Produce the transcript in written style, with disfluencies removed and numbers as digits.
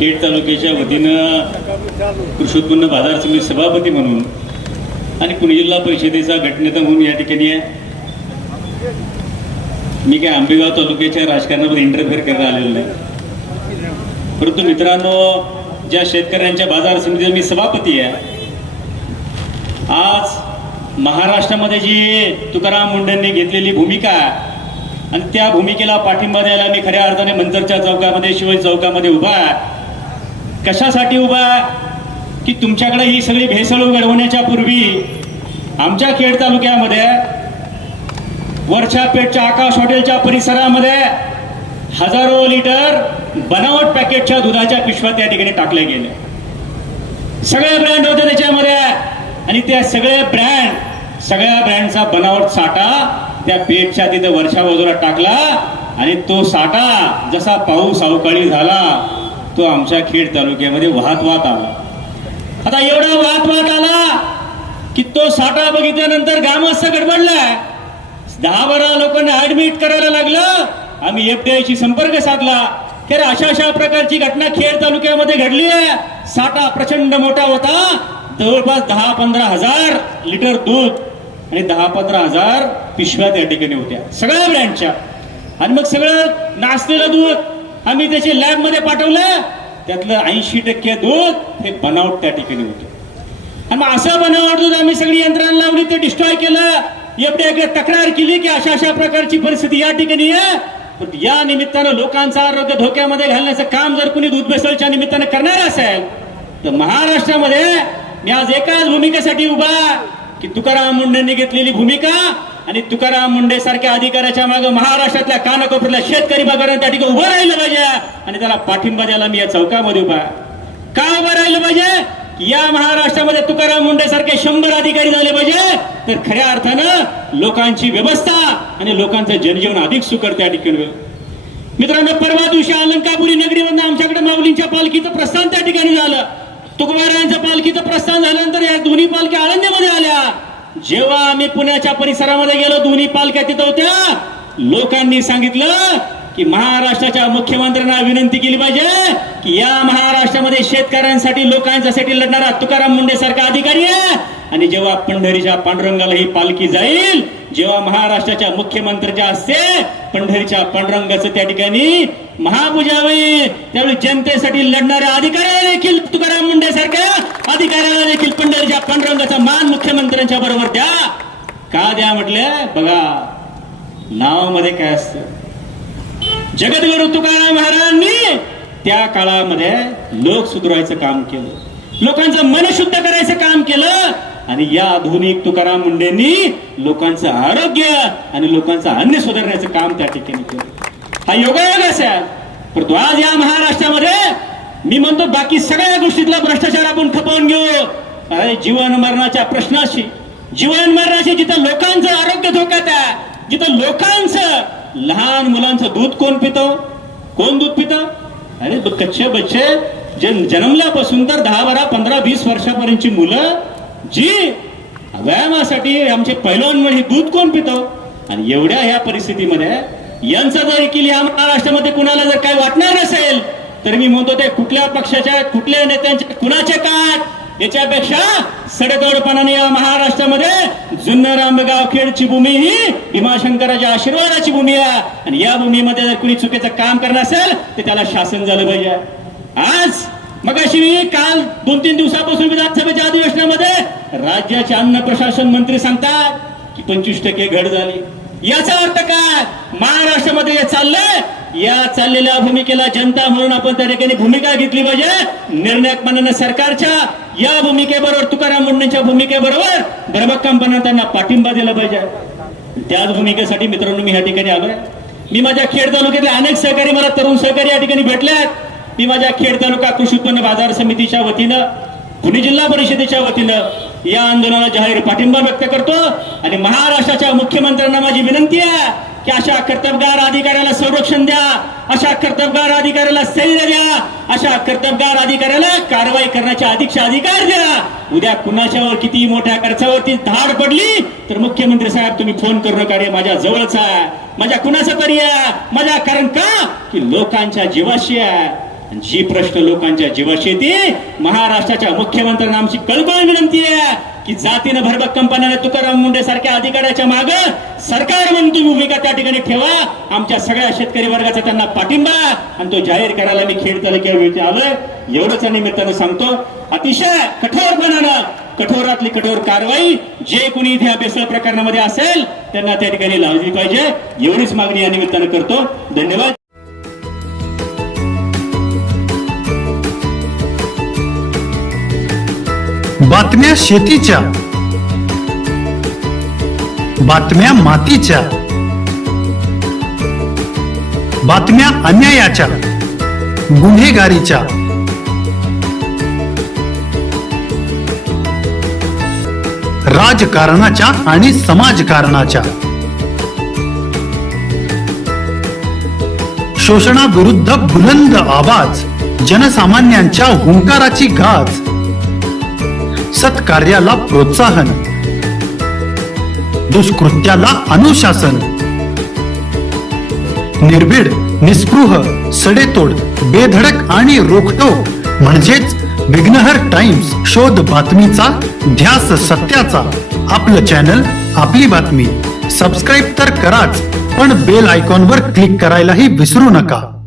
खेड तालुक्याच्या वतीनं कृषी उत्पन्न बाजार समिती सभापती म्हणून आणि पुणे जिल्हा परिषदेचा गटनेता म्हणून या ठिकाणी आहे. मी काय आंबेगाव तालुक्याच्या राजकारणामध्ये इंटरफेअर करायला आलेलो नाही, परंतु मित्रांनो, ज्या शेतकऱ्यांच्या बाजार समितीचा मी सभापती आहे, आज महाराष्ट्रामध्ये जी तुकाराम मुंडेंनी घेतलेली भूमिका आणि त्या भूमिकेला पाठिंबा द्यायला मी खऱ्या अर्थाने मंतरच्या चौकामध्ये, शिवाजी चौकामध्ये उभा आहे. कशासाठी उभा? की तुमच्याकडे ही सगळी भेसळ घडवण्याच्या पूर्वी आमच्या खेड तालुक्यामध्ये वरच्या पेठच्या आकाश हॉटेलच्या परिसरामध्ये हजारो लिटर बनावट पॅकेटच्या दुधाच्या पिशव्या त्या ठिकाणी टाकल्या गेल्या. सगळे ब्रँड होते त्याच्यामध्ये आणि त्या सगळ्या ब्रँडचा बनावट साठा त्या पेठच्या तिथे वरच्या बाजूला टाकला आणि तो साठा जसा पाऊस अवकाळी झाला तो आमच्या खेड तालुक्यामध्ये वाहत आला. आता एवढा वाहत आला की तो साठा बघितल्यानंतर ग्रामस्थ गडबडलाय. 10-12 लोकांना ऍडमिट करायला लागलं. आम्ही FDI संपर्क साधला की अशा प्रकारची घटना खेड तालुक्यामध्ये घडली आहे. साठा प्रचंड मोठा होता, जवळपास 10-15 हजार लिटर दूध आणि 10-15 हजार पिशव्या त्या ठिकाणी होत्या सगळ्या ब्रँडच्या. आणि मग सगळं नासलेलं दूध आम्ही त्याचे लॅबमध्ये पाठवलं. त्यातलं 80% दूध हे बनावट त्या ठिकाणी होतं. आणि मग असं बनावट दूध आम्ही सगळी यंत्रणा लावली, ते डिस्ट्रॉय केलं. FDI तक्रार केली की अशा प्रकारची परिस्थिती या ठिकाणी आहे. पण या निमित्तानं लोकांचं आरोग्य धोक्यामध्ये घालण्याचं काम जर कुणी दूध भेसळच्या निमित्तानं करणार असेल तर महाराष्ट्रामध्ये मी आज एकाच भूमिकेसाठी उभा की तुकाराम मुंडेंनी घेतलेली भूमिका आणि तुकाराम मुंडे सारख्या अधिकाऱ्याच्या मागे महाराष्ट्रातल्या कानाकोपऱ्यातल्या शेतकरी बाजारात त्या ठिकाणी उभं राहिलं पाहिजे आणि त्याला पाठिंबा द्यायला मी या चौकामध्ये उभा. का उभं राहिलं पाहिजे? या महाराष्ट्रामध्ये तुकाराम मुंडे सारखे 100 अधिकारी झाले पाहिजे तर खऱ्या अर्थानं लोकांची व्यवस्था आणि लोकांचं जनजीवन अधिक सुकर त्या ठिकाणी. मित्रांनो, परवा दिवशी अलंकापुरी नगरीमधून आमच्याकडे माऊलींच्या पालखीचं प्रस्थान त्या ठिकाणी झालं. तुकोबारायांच्या पालखीचं प्रस्थान झाल्यानंतर या दोन्ही पालख्या आळंदीमध्ये आल्या. जेव्हा आम्ही पुण्याच्या परिसरामध्ये गेलो, दोन्ही पालख्या तिथं होत्या. लोकांनी सांगितलं की महाराष्ट्राच्या मुख्यमंत्र्यांना विनंती केली पाहिजे की या महाराष्ट्रामध्ये शेतकऱ्यांसाठी, लोकांच्यासाठी लढणारा तुकाराम मुंडे सारखा अधिकारी आहे. आणि जेव्हा पंढरीच्या पांडुरंगाला ही पालखी जाईल, जेव्हा महाराष्ट्राच्या मुख्यमंत्र्यांच्या हस्ते पंढरीच्या पांडुरंगाचं त्या ठिकाणी महापूजा होईल, त्यावेळी जनतेसाठी लढणाऱ्या अधिकाऱ्याला देखील, तुकाराम मुंडे सारख्या अधिकाऱ्याला देखील पंढरीच्या पांडुरंगाचा मान मुख्यमंत्र्यांच्या बरोबर द्या. का द्या म्हटलं? बघा, नावामध्ये काय असतं. जगद्गुरु तुकाराम महाराजांनी त्या काळामध्ये लोक सुधारायचं काम केलं, लोकांचं मन शुद्ध करायचं काम केलं. आणि या आधुनिक तुकाराम मुंडेंनी लोकांचं आरोग्य आणि लोकांचं अन्न सुधारण्याचं काम त्या ठिकाणी केलं. हा योगायोग असेल. परंतु आज या महाराष्ट्रामध्ये मी म्हणतो बाकी सगळ्या गोष्टीतला भ्रष्टाचार आपण खपवून घेऊ. अरे जीवन मरणाच्या प्रश्नाशी, जीवन मरणाशी, जिथं लोकांचं आरोग्य धोक्यात आहे, जिथं लोकांचं, लहान मुलांचं दूध कोण पितो? कोण दूध पितं? अरे कच्चे बच्चे जन्मल्यापासून तर 10-12, 15, 20 वर्षापर्यंतची मुलं जी व्यायामासाठी आमचे पैलवान ही दूध कोण पितो? आणि एवढ्या ह्या परिस्थितीमध्ये यांचं जर देखील या महाराष्ट्रामध्ये कुणाला जर काही वाटणार नसेल तर मी म्हणतो ते कुठल्या पक्षाच्या, कुठल्या नेत्यांच्या, कुणाचे काट, याच्यापेक्षा सडेतोडपणाने या महाराष्ट्रामध्ये जुन्नर आंबेगाव खेडची भूमी ही भीमाशंकराच्या आशीर्वादाची भूमी आहे. आणि या भूमीमध्ये जर कुणी चुकीचं काम करणार असेल तर त्याला शासन झालं पाहिजे. आज मगाशी काल 2-3 दिवसापासून विधानसभेच्या अधिवेशनामध्ये राज्याचे अन्न प्रशासन मंत्री सांगतात की 25% घट झाली. याचा अर्थ काय? महाराष्ट्रामध्ये हे चाललंय. या चाललेल्या भूमिकेला जनता म्हणून आपण त्या ठिकाणी भूमिका घेतली पाहिजे. निर्णायकपणाने सरकारच्या या भूमिकेबरोबर, तुकाराम मुंडेंच्या भूमिकेबरोबर भरभक्कमपणे त्यांना पाठिंबा दिला पाहिजे. त्याच भूमिकेसाठी मित्रांनो मी या ठिकाणी आलोय. मी माझ्या खेड तालुक्यातले अनेक सहकारी, मला तरुण सहकारी या ठिकाणी भेटल्यात. मी माझ्या खेड तालुका कृषी उत्पन्न बाजार समितीच्या वतीनं, पुणे जिल्हा परिषदेच्या वतीनं या आंदोलनाला जाहीर पाठिंबा व्यक्त करतो. आणि महाराष्ट्राच्या मुख्यमंत्र्यांना माझी विनंती आहे की अशा कर्तबगार अधिकाऱ्याला संरक्षण द्या, अशा कर्तबगार अधिकाऱ्याला स्थैर्य द्या, अशा कर्तबगार अधिकाऱ्याला कारवाई करण्याचे अधिकार द्या. उद्या कुणाच्यावर किती मोठ्या खर्चावरती धाड पडली तर मुख्यमंत्री साहेब तुम्ही फोन करू नका, रे माझ्या जवळचा आहे, माझ्या कुणाचा तरी आहे, माझ्या, कारण का की लोकांच्या जीवाशी आहे. जी प्रश्न लोकांच्या जीवाशी येते, महाराष्ट्राच्या मुख्यमंत्र्यांना आमची कळकळ विनंती आहे की जातीनं भरभक कंपन्याने तुकाराम मुंडे सारख्या अधिकाऱ्याच्या माग सरकार म्हणून तुम्ही भूमिका त्या ठिकाणी ठेवा. आमच्या सगळ्या शेतकरी वर्गाचा त्यांना पाठिंबा आणि तो जाहीर करायला मी खेड तालुक्यावर आलोय. एवढंच या निमित्तानं सांगतो, अतिशय कठोरपणानं कठोरातली कठोर कारवाई जे कुणी इथे बेसळ प्रकरणामध्ये असेल त्यांना त्या ठिकाणी लावली पाहिजे. एवढीच मागणी या निमित्तानं करतो. धन्यवाद. बातम्या शेतीच्या, बातम्या मातीच्या, बातम्या अन्यायाच्या, गुन्हेगारीच्या, राजकारणाच्या आणि समाजकारणाच्या, शोषणाविरुद्ध बुलंद आवाज, जनसामान्यांच्या हुंकाराची गाज, सत्कार्याला प्रोत्साहन, दुष्कृत्याला अनुशासन, निर्भीड, निस्पृह, सडेतोड, बेधडक आणि रोखटोक म्हणजेच विघ्नहर टाइम्स. शोध बातमीचा, ध्यास सत्याचा. आपलं चॅनल, आपली बातमी. सबस्क्राईब तर कराच, पण बेल आयकॉनवर क्लिक करायलाही विसरू नका.